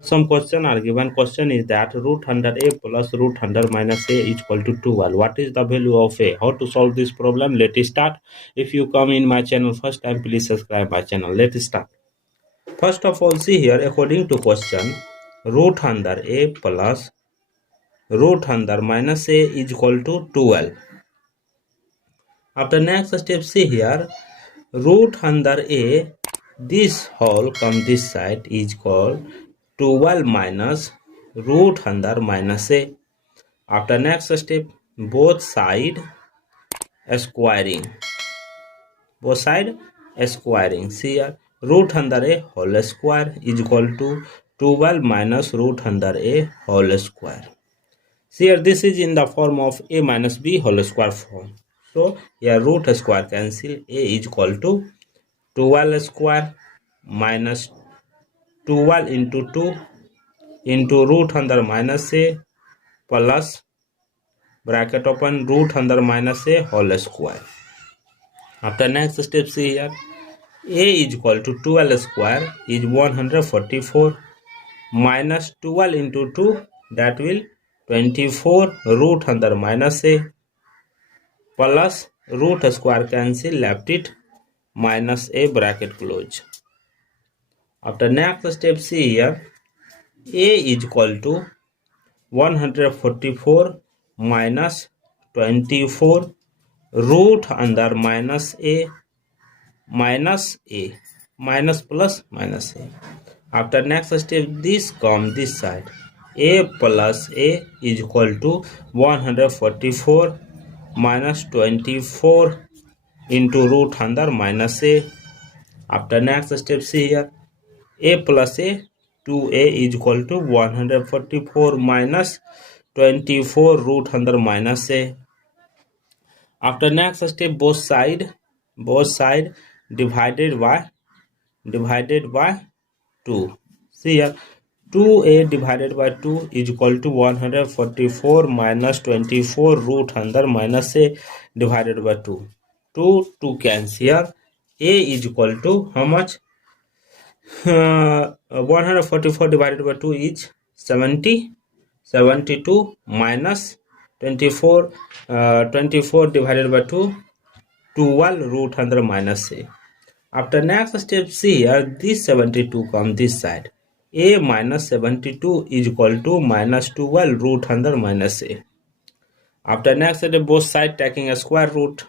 Some question are given. Question is that root under a plus root under minus a is equal to 12. What is the value of a? How to solve this problem? Let's start. If you come in my channel first time, please subscribe my channel. Let's start. First of all, see here, according to question, root under a plus root under minus a is equal to 12. After next step, see here, root under a, this whole come this side is called 12 minus root under minus a. After next step, both side squaring. Both side squaring. See here, root under a whole square is equal to 12 minus root under a whole square. See here, this is in the form of a minus b whole square form. So here root square cancel. A is equal to 12 square minus 12 into 2 into root under minus a plus bracket open root under minus a whole square. After next step, see here, a is equal to 12 square is 144 minus 12 into 2, that will 24 root under minus a plus root square cancel, left it minus a bracket close. After next step, see here, a is equal to 144 minus 24 root under minus a minus plus minus a. After next step, this come this side, a plus a is equal to 144 minus 24 into root under minus a. After next step, see here, a plus a, 2a is equal to 144 minus 24 root under minus a. After next step, both side divided by 2. See here, 2a divided by 2 is equal to 144 minus 24 root under minus a divided by 2. 2 cancel here. A is equal to how much? 144 divided by 2 is 72 minus 24 divided by 2, 12 root under minus a. After next step, see here, this 72 come this side, a minus 72 is equal to minus 12 root under minus a. After next step, both side taking a square root,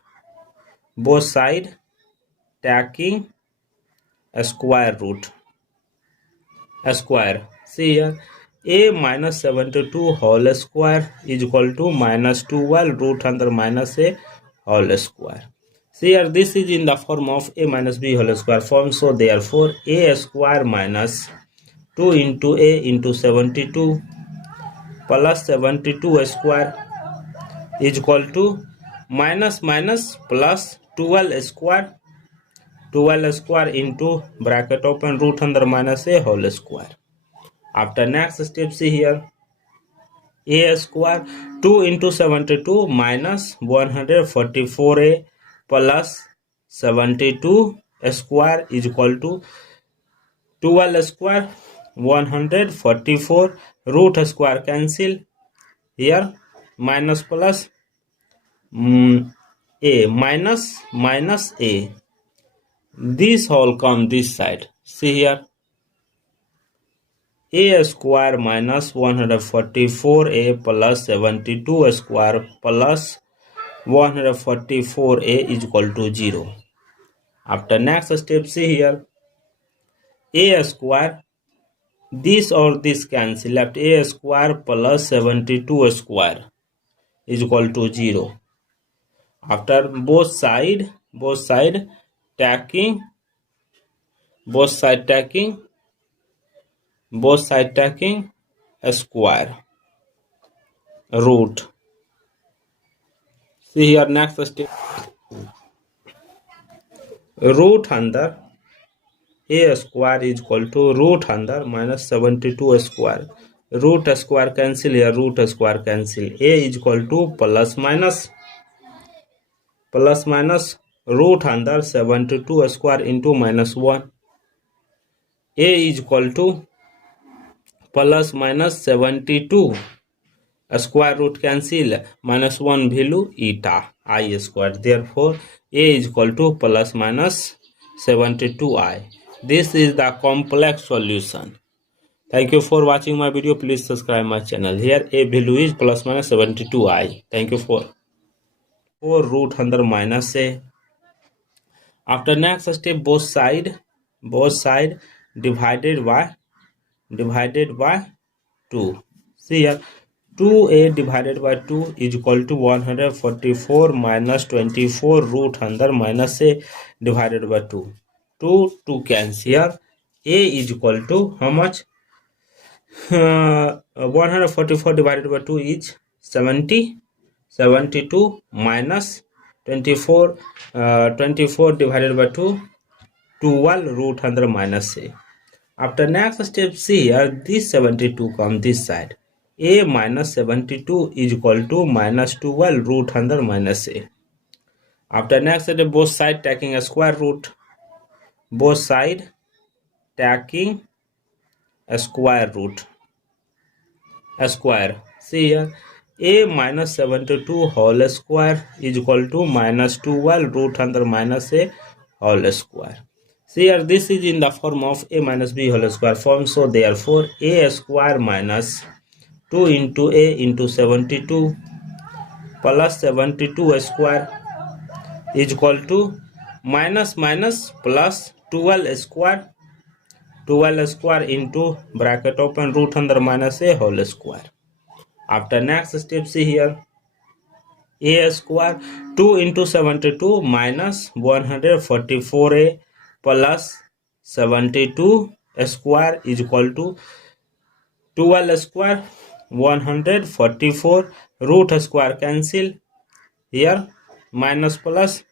both side taking a square root, a square. See here, a minus 72 whole square is equal to minus 12 root under minus a whole square. See here, this is in the form of a minus b whole square form. So therefore, a square minus 2 into a into 72 plus 72 square is equal to minus plus 12 square. 12 square into bracket open root under minus a whole square. After next step, see here, a square 2 into 72 minus 144a plus 72 square is equal to 12 square 144 root square cancel here minus plus a minus a. This whole come this side. See here, a square minus 144a plus 72 square plus 144a is equal to 0. After next step, see here, a square, this or this cancel, left a square plus 72 square is equal to 0. After both side taking a square root. See here, next step, root under a square is equal to root under minus 72 square. Root square cancel here, root square cancel. A is equal to plus minus root under 72 square into minus 1. A is equal to plus minus 72 square root cancel, minus 1 value eta I square. Therefore a is equal to plus minus 72i. This is the complex solution. Thank you for watching my video. Please subscribe my channel. Here a value is plus minus 72i. Thank you for root under minus a. After next step, both side divided by 2. See here, 2a divided by 2 is equal to 144 minus 24 root under minus a divided by 2. 2 cancel. Here a is equal to how much? 144 divided by 2 is 72 minus 24 divided by 2, 12 root under minus a. After next step, see here, this 72 come this side. A minus 72 is equal to minus 12 root under minus a. After next step, both side taking a square root. Both side taking a square root. A square. See here, a minus 72 whole square is equal to minus 12 root under minus a whole square. See here, this is in the form of a minus b whole square form. So therefore a square minus 2 into a into 72 plus 72 square is equal to minus plus 12 square into bracket open root under minus a whole square. After next step, see here, a square 2 into 72 minus 144a plus 72 square is equal to 12 square 144 root square cancel. Here minus plus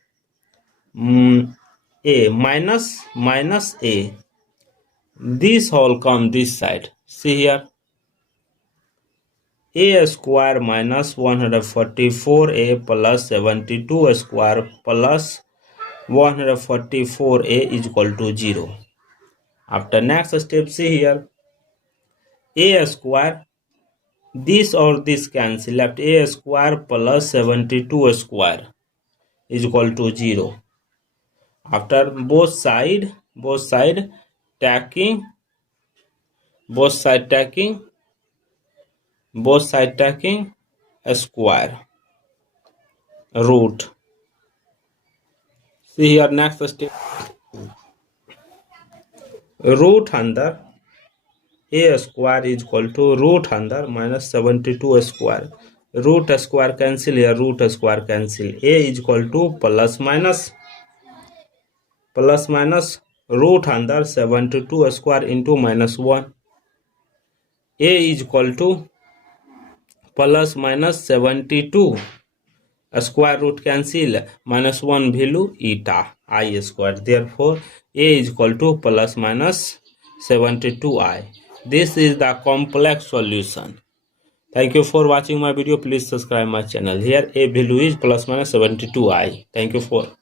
a minus a. This whole come this side. See here, a square minus 144a plus 72 square plus 144a is equal to 0. After next step, see here, a square, this or this cancel, left a square plus 72 square is equal to 0. After both side taking a square root. See here, next step, root under a square is equal to root under minus 72 square. Root square cancel here, root square cancel. A is equal to plus minus root under 72 square into minus 1. A is equal to plus minus 72 square root cancel, minus 1 value eta I square. Therefore a is equal to plus minus 72i. This is the complex solution. Thank you for watching my video. Please subscribe my channel. Here a value is plus minus 72i. Thank you for